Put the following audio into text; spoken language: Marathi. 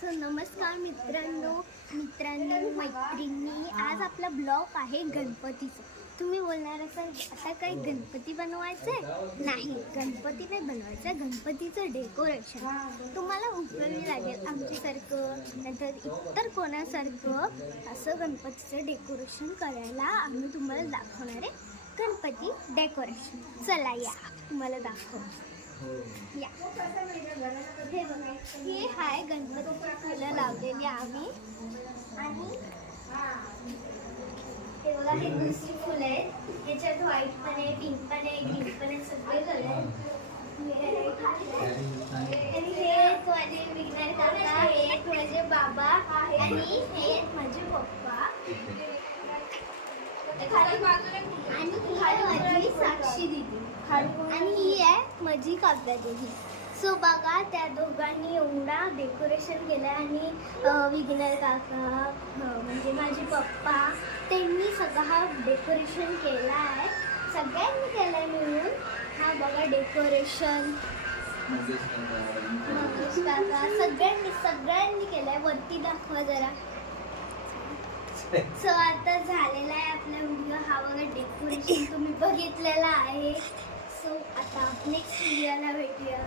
सो नमस्कार मित्रांनो मैत्रिणी, आज आपला ब्लॉग आहे गणपतीचं. तुम्ही बोलणार असाल आता काही गणपती बनवायचं नाही, गणपती नाही बनवायचं, गणपतीचं डेकोरेशन तुम्हाला उपयोगी लागेल. आमच्यासारखं नंतर इतर कोणासारखं असं गणपतीचं डेकोरेशन करायला आम्ही तुम्हाला दाखवणार आहे. गणपती डेकोरेशन चला या तुम्हाला दाखव. या हे बघा, हे आहे गणपतीची फुलं लावलेली आम्ही. आणि हे बघा, हे दुसरी फुलं आहेत. याच्यात व्हाईट पण आहे, पिंक पण आहे, ग्रीन पण आहे, सगळे कलर. आणि हे माझे विघ्नर काका, हे माझे बाबा आणि हे माझे पप्पा आणि माझी साक्षी दिदी आणि ही आहे माझी काव्या दिदी. सो बघा, त्या दोघांनी एवढा डेकोरेशन केलं आणि विघ्नर काका म्हणजे माझे पप्पा त्यांनी सगळं हा डेकोरेशन केला आहे. सगळ्यांनी केलं आहे मिळून. हा बघा डेकोरेशन मंगेश काका सगळ्यांनी केलं आहे. वरती दाखवा जरा. सो आता झालेला आहे आपला व्हिडिओ. हा बघा डेकोरेशन तुम्ही बघितलेला आहे. सो आता नेक्स्ट व्हिडिओला भेटूया.